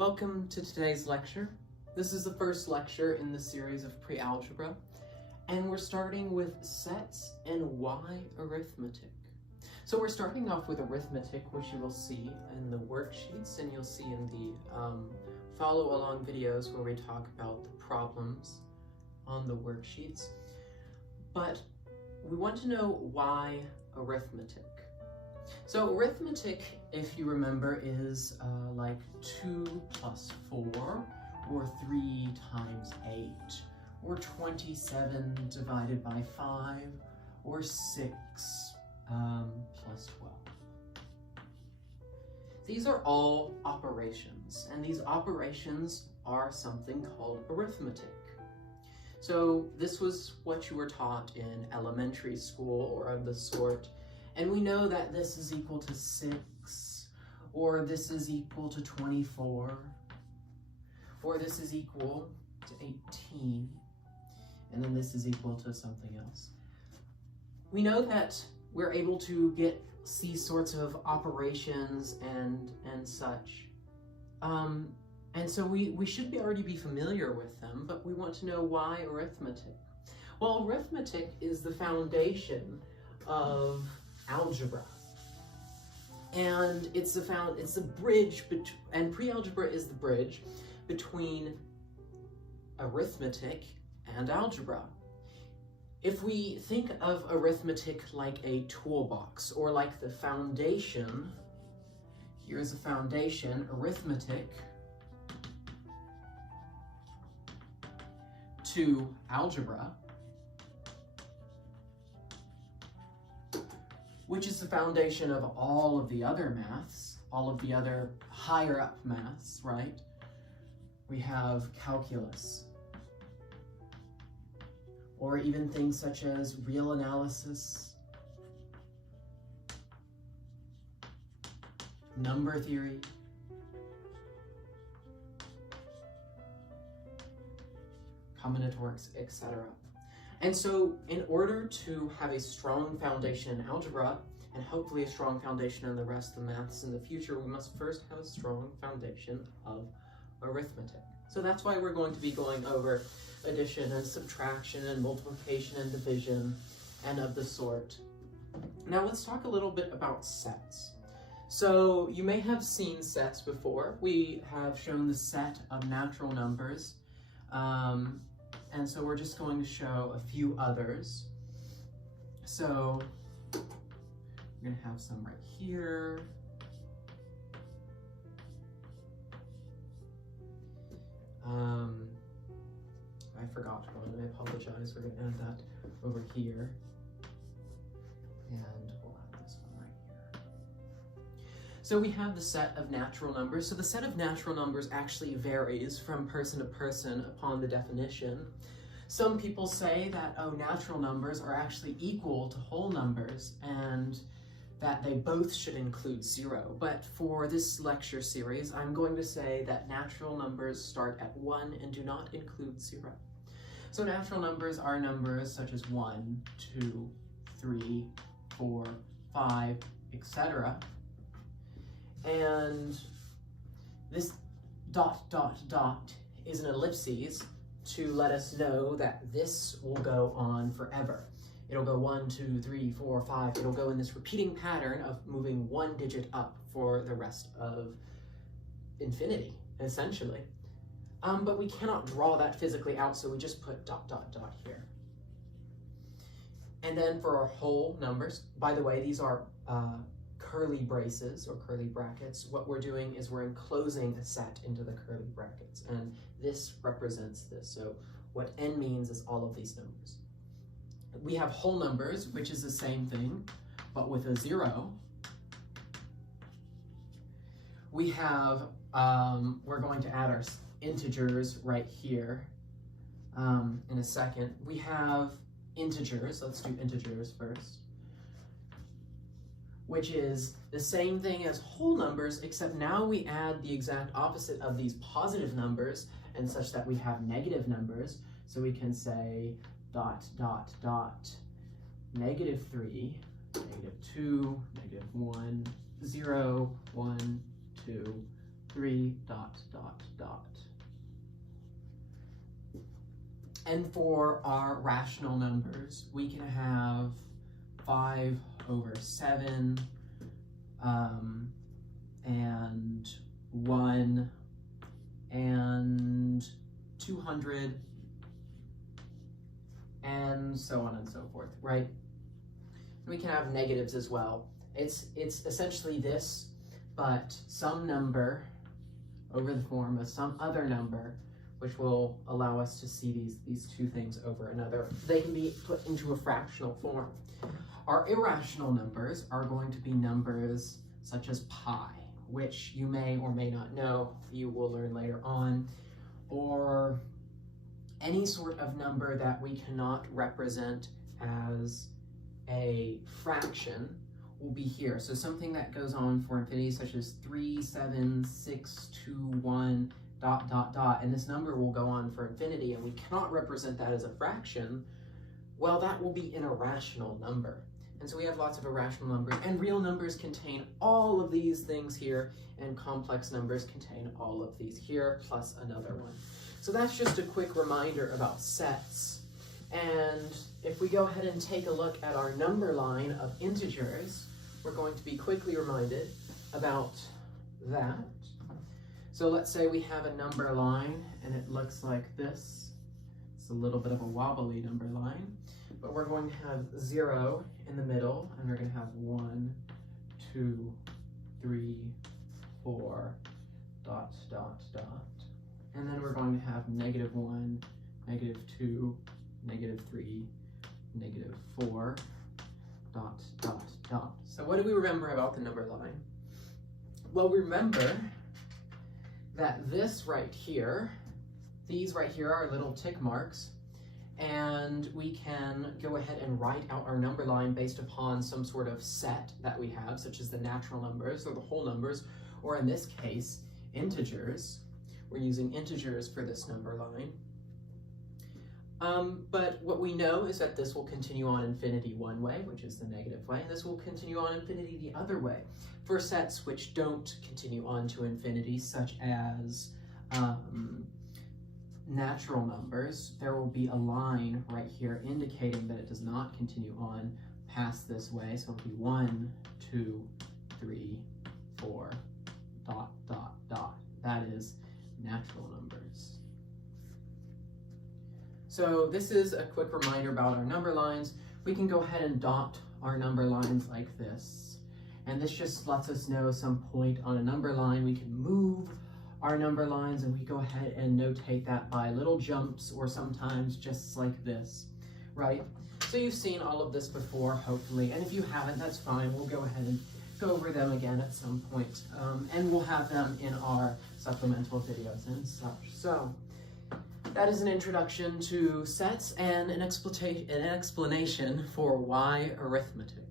Welcome to today's lecture. This is the first lecture in the series of pre-algebra, and we're starting with sets and why arithmetic. So we're starting off with arithmetic, which you will see in the worksheets, and you'll see in the follow-along videos where we talk about the problems on the worksheets. But we want to know why arithmetic. So arithmetic, if you remember, is like 2 plus 4, or 3 times 8, or 27 divided by 5, or 6 plus 12. These are all operations, and these operations are something called arithmetic. So this was what you were taught in elementary school or of the sort. And we know that this is equal to 6, or this is equal to 24, or this is equal to 18, and then this is equal to something else. We know that we're able to get these sorts of operations and such. And so we should already be familiar with them, but we want to know why arithmetic. Well, arithmetic is the foundation of algebra, and it's the bridge and pre-algebra is the bridge between arithmetic and algebra. If we think of arithmetic like a toolbox, or like the foundation, here's a foundation, arithmetic to algebra, which is the foundation of all of the other maths, all of the other higher up maths, right? We have calculus, or even things such as real analysis, number theory, combinatorics, etc. And so in order to have a strong foundation in algebra, and hopefully a strong foundation in the rest of the maths in the future, we must first have a strong foundation of arithmetic. So that's why we're going to be going over addition and subtraction and multiplication and division and of the sort. Now let's talk a little bit about sets. So you may have seen sets before. We have shown the set of natural numbers. And so we're just going to show a few others. So we're going to have some right here. I forgot one, I apologize. We're going to add that over here. And we'll add this one right here. So we have the set of natural numbers. So the set of natural numbers actually varies from person to person upon the definition. Some people say that, oh, natural numbers are actually equal to whole numbers and that they both should include 0. But for this lecture series, I'm going to say that natural numbers start at 1 and do not include 0. So natural numbers are numbers such as 1, 2, 3, 4, 5, etc. And this ... is an ellipses to let us know that this will go on forever. It'll go 1, 2, 3, 4, 5. It'll go in this repeating pattern of moving 1 digit up for the rest of infinity, essentially. But we cannot draw that physically out, so we just put ... here. And then for our whole numbers, by the way, these are curly braces or curly brackets. What we're doing is we're enclosing a set into the curly brackets, and this represents this. So what n means is all of these numbers. We have whole numbers, which is the same thing, but with a 0. We have, we're going to add our integers right here in a second. We have integers, let's do integers first, which is the same thing as whole numbers, except now we add the exact opposite of these positive numbers, and such that we have negative numbers. So we can say ... -3, -2, -1, 0, 1, 2, 3 dot dot dot. And for our rational numbers, we can have 5 over 7 and 1 and 200 and so on and so forth, right? We can have negatives as well. It's essentially this, but some number over the form of some other number, which will allow us to see these two things over another. They can be put into a fractional form. Our irrational numbers are going to be numbers such as pi, which you may or may not know, you will learn later on, or any sort of number that we cannot represent as a fraction will be here. So something that goes on for infinity, such as 3, 7, 6, 2, 1, dot, dot, dot, and this number will go on for infinity, and we cannot represent that as a fraction, well, that will be an irrational number. And so we have lots of irrational numbers, and real numbers contain all of these things here, and complex numbers contain all of these here, plus another one. So that's just a quick reminder about sets. And if we go ahead and take a look at our number line of integers, we're going to be quickly reminded about that. So let's say we have a number line, and it looks like this. It's a little bit of a wobbly number line, but we're going to have 0 in the middle, and we're going to have 1, 2, 3, 4, dot, dot, dot. And then we're going to have -1, -2, -3, -4, dot, dot, dot. So what do we remember about the number line? Well, remember that this right here, these right here are little tick marks, and we can go ahead and write out our number line based upon some sort of set that we have, such as the natural numbers or the whole numbers, or in this case, integers. We're using integers for this number line. But what we know is that this will continue on infinity one way, which is the negative way, and this will continue on infinity the other way. For sets which don't continue on to infinity, such as natural numbers, there will be a line right here indicating that it does not continue on past this way. So it'll be 1, 2, 3, 4, dot, dot, dot. That is natural numbers. So this is a quick reminder about our number lines. We can go ahead and dot our number lines like this. And this just lets us know some point on a number line. We can move our number lines, and we go ahead and notate that by little jumps, or sometimes just like this, right? So you've seen all of this before, hopefully, and if you haven't, that's fine. We'll go ahead and go over them again at some point, and we'll have them in our supplemental videos and such. So that is an introduction to sets and an explanation for why arithmetic.